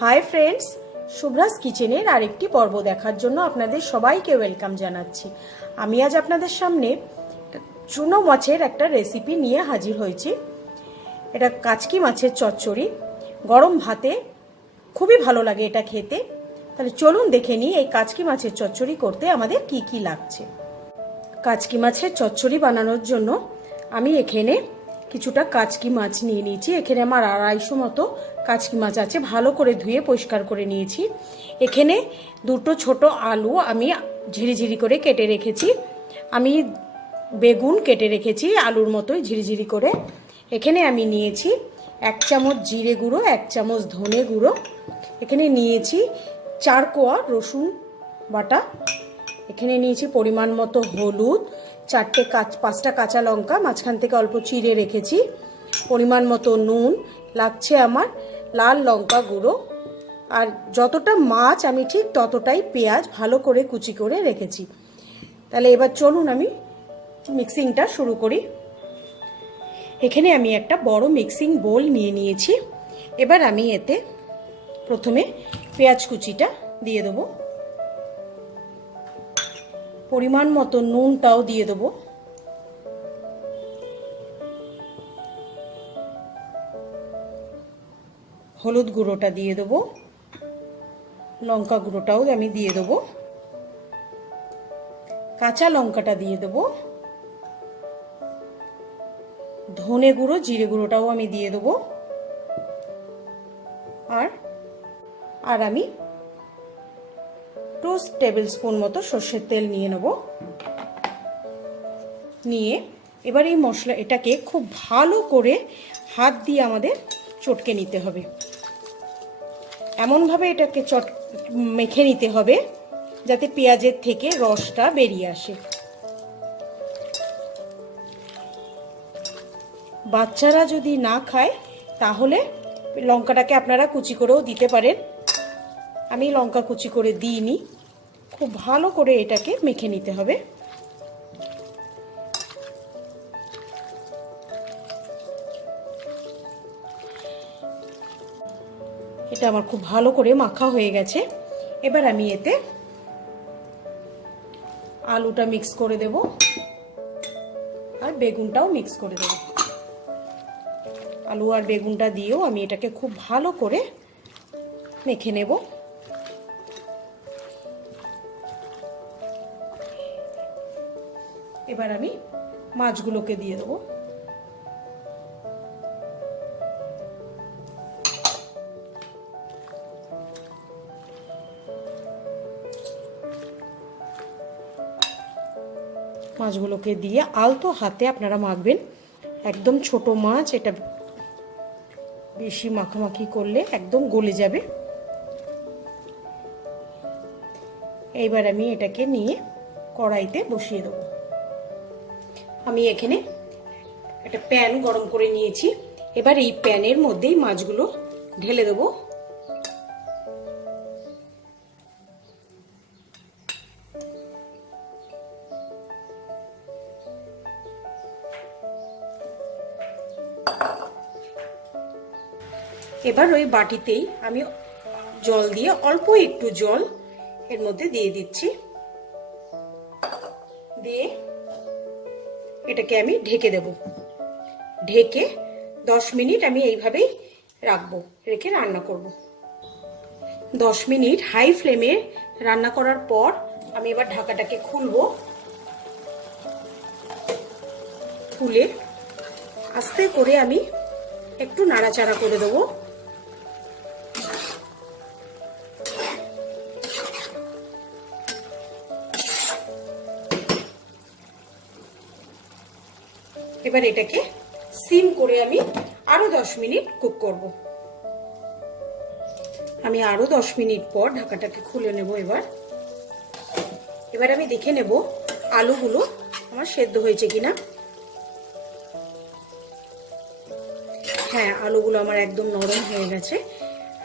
Hi friends, শুভ্রাস কিচেনের আরেকটি পর্ব দেখার জন্য আপনাদের সবাইকে ওয়েলকাম জানাচ্ছি। আমি আজ আপনাদের সামনে চুনো মাছের একটা রেসিপি নিয়ে হাজির হয়েছি। এটা কাচকি মাছের চচ্চড়ি, গরম ভাতে খুবই ভালো লাগে এটা খেতে। তাহলে চলুন দেখে নিই এই কাচকি মাছের চচ্চড়ি করতে আমাদের কি কি লাগছে। কাচকি মাছের চচ্চড়ি বানানোর জন্য আমি এখানে কিছুটা কাচকি মাছ নিয়ে নিয়েছি। এখানে আমার 250 মতো কাচকি মাছ আছে, ভালো করে ধুয়ে পরিষ্কার করে নিয়েছি। এখানে দুটো ছোট আলু আমি ঝিরিঝিরি করে কেটে রেখেছি। আমি বেগুন কেটে রেখেছি আলুর মতোই ঝিরিঝিরি করে। এখানে আমি নিয়েছি 1 চামচ জিরে গুঁড়ো, 1 চামচ ধনে গুঁড়ো। এখানে নিয়েছি 4 কোয়া রসুন বাটা। এখানে নিয়েছি পরিমাণ মতো হলুদ, 5টা কাঁচা লঙ্কা মাঝখান থেকে অল্প চিড়ে রেখেছি, পরিমাণ মতো নুন, লাগছে আমার লাল লঙ্কা গুঁড়ো, আর যতটা মাছ আমি ঠিক ততটাই পেঁয়াজ ভালো করে কুচি করে রেখেছি। তাহলে এবার চলুন আমি মিক্সিংটা শুরু করি। এখানে আমি একটা বড় মিক্সিং বোল নিয়ে নিয়েছি। এবার আমি এতে প্রথমে পেঁয়াজ কুচিটা দিয়ে দেবো, পরিমাণ মতো নুনটাও দিয়ে দেবো, হলুদ গুঁড়োটা দিয়ে দেবো, লঙ্কা গুঁড়োটাও আমি দিয়ে দেবো, কাঁচা লঙ্কাটা দিয়ে দেবো, ধনে গুঁড়ো জিরে গুঁড়োটাও আমি দিয়ে দেবো, আর আমি 2 টেবিল স্পুন মতো সর্ষের তেল নিয়ে নেব। নিয়ে এবার এই এটাকে খুব ভালো করে হাত দিয়ে আমাদের চটকে নিতে হবে। এমনভাবে এটাকে মেখে নিতে হবে যাতে পেঁয়াজের থেকে রসটা বেরিয়ে আসে। বাচ্চারা যদি না খায় তাহলে লঙ্কাটাকে আপনারা কুচি করেও দিতে পারেন। আমি লঙ্কা কুচি করে দিইনি। খুব ভালো করে এটাকে মেখে নিতে হবে। এটা আমার খুব ভালো করে মাখা হয়ে গেছে। এবার আমি এতে আলুটা মিক্স করে দেব আর বেগুনটাও মিক্স করে দেব। আলু আর বেগুনটা দিয়েও আমি এটাকে খুব ভালো করে মেখে নেব। এবার আমি মাছগুলোকে দিয়ে দেবো। মাছগুলোকে দিয়ে আলতো হাতে আপনারা মাখবেন। একদম ছোট মাছ, এটা বেশি মাখামাখি করলে একদম গলে যাবে। এইবার আমি এটাকে নিয়ে কড়াইতে বসিয়ে দেবো। আমি এখানে একটা প্যান গরম করে নিয়েছি। এবার এই প্যানের মধ্যেই মাছগুলো ঢেলে দেবো। এবার ওই বাটিতেই আমি জল দিয়ে অল্প একটু জল এর মধ্যে দিয়ে দিচ্ছি। দিয়ে এটাকে আমি ঢেকে দেব। ঢেকে 10 মিনিট আমি এইভাবেই রাখবো, রেখে রান্না করব। 10 মিনিট হাই ফ্লেমে রান্না করার পর আমি এবার ঢাকাটাকে খুলবো। খুলে আস্তে করে আমি একটু নাড়াচাড়া করে দেবো। এবার এটাকে সিম করে আমি আরো 10 মিনিট কুক করব। আমি আরো 10 মিনিট পর ঢাকাটাকে খুলে নেব। এবার আমি দেখে নেব আলুগুলো আমার সেদ্ধ হয়েছে কিনা। হ্যাঁ, আলুগুলো আমার একদম নরম হয়ে গেছে।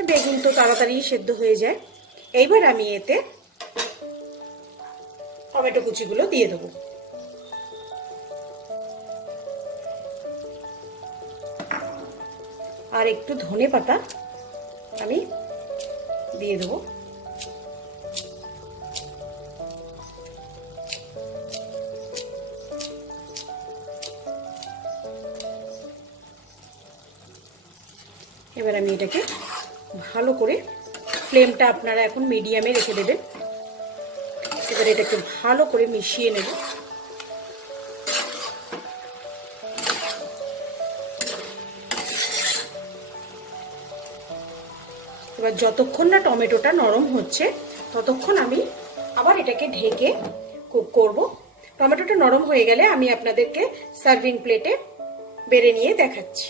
বেগুন তো তাড়াতাড়ি সেদ্ধ হয়ে যায়। এইবার আমি এতে টমেটো কুচিগুলো দিয়ে দেবো। আর একটু ধনে পাতা আমি দিয়ে দেবো। এবার আমি এটাকে ভালো করে, ফ্লেমটা আপনারা এখন মিডিয়ামে রেখে দেবেন। এবার এটাকে ভালো করে মিশিয়ে নেব। এবার যতক্ষণ না টমেটোটা নরম হচ্ছে ততক্ষণ আমি আবার এটাকে ঢেকে কুক করব। টমেটোটা নরম হয়ে গেলে আমি আপনাদেরকে সার্ভিং প্লেটে বেড়ে নিয়ে দেখাচ্ছি।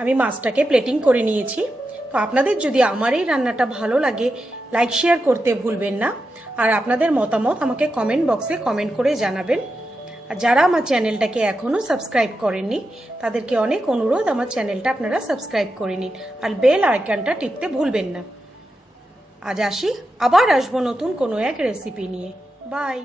আমি মাছটাকে প্লেটিং করে নিয়েছি। তো আপনাদের যদি আমার এই রান্নাটা ভালো লাগে, লাইক শেয়ার করতে ভুলবেন না। আর আপনাদের মতামত আমাকে কমেন্ট বক্সে কমেন্ট করে জানাবেন। আর যারা আমার চ্যানেলটাকে এখনও সাবস্ক্রাইব করেননি তাদেরকে অনেক অনুরোধ, আমার চ্যানেলটা আপনারা সাবস্ক্রাইব করে নিন আর বেল আইকনটা টিপতে ভুলবেন না। আজ আসি, আবার আসবো নতুন কোনো এক রেসিপি নিয়ে। বাই।